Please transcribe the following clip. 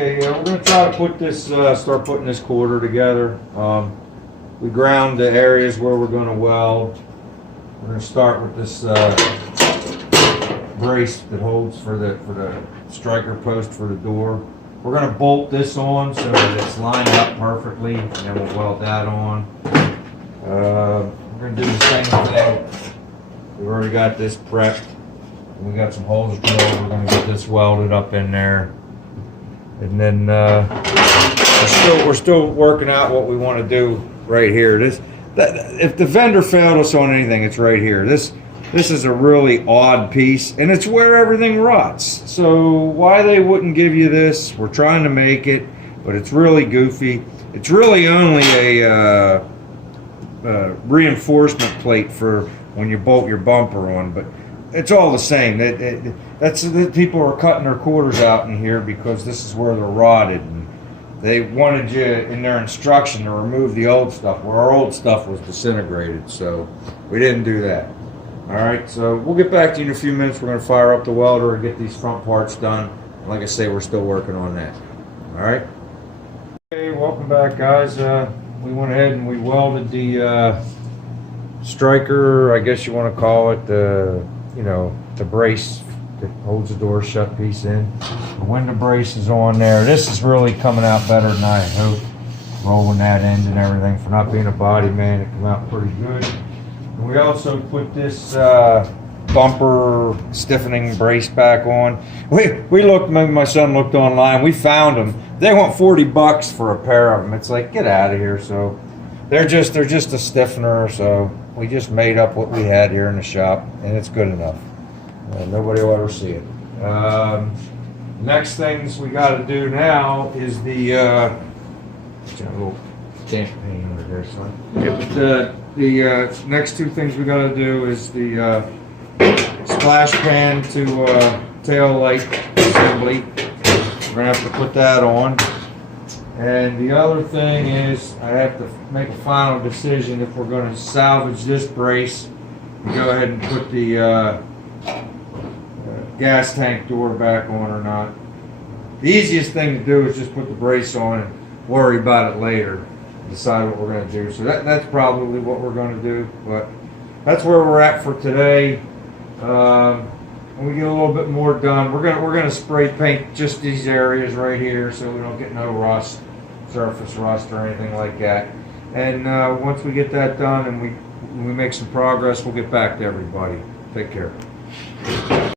Okay, we're going to try to put this, start putting this quarter together. We ground the areas where we're going to weld. We're going to start with this brace that holds for the striker post for the door. We're going to bolt this on so that it's lined up perfectly, and then we'll weld that on. We're going to do the same thing. We've already got this prepped. We got some holes drilled. We're going to get this welded up in there. And then we're still working out what we want to do right here. If the vendor failed us on anything, it's right here. This is a really odd piece, and it's where everything rots. So why they wouldn't give you this? We're trying to make it, but it's really goofy. It's really only a reinforcement plate for when you bolt your bumper on, but it's all the same. People are cutting their quarters out in here because this is where they're rotted. And they wanted you in their instruction to remove the old stuff. Well, our old stuff was disintegrated, so we didn't do that. All right, so we'll get back to you in a few minutes. We're going to fire up the welder and get these front parts done. Like I say, we're still working on that. All right. Okay, welcome back, guys. We went ahead and we welded the striker, I guess you want to call it, the brace that holds the door shut piece in. The window brace is on there. This is really coming out better than I hope. Rolling that end and everything, for not being a body man, it came out pretty good. And we also put this bumper stiffening brace back on. We looked, my son looked online, we found them. They want $40 for a pair of them. It's like, get out of here. So they're just a stiffener, so we just made up what we had here in the shop, and it's good enough. Nobody will ever see it. Next things we got to do now is the a little champagne under there, son. Yeah, but the next two things we got to do is the splash pan to tail light assembly. We're gonna have to put that on. And the other thing is, I have to make a final decision if we're going to salvage this brace and go ahead and put the gas tank door back on or not. The easiest thing to do is just put the brace on and worry about it later. Decide what we're going to do. So that's probably what we're going to do. But that's where we're at for today. When we get a little bit more done, we're gonna spray paint just these areas right here so we don't get no rust, surface rust or anything like that. And once we get that done and we make some progress, we'll get back to everybody. Take care.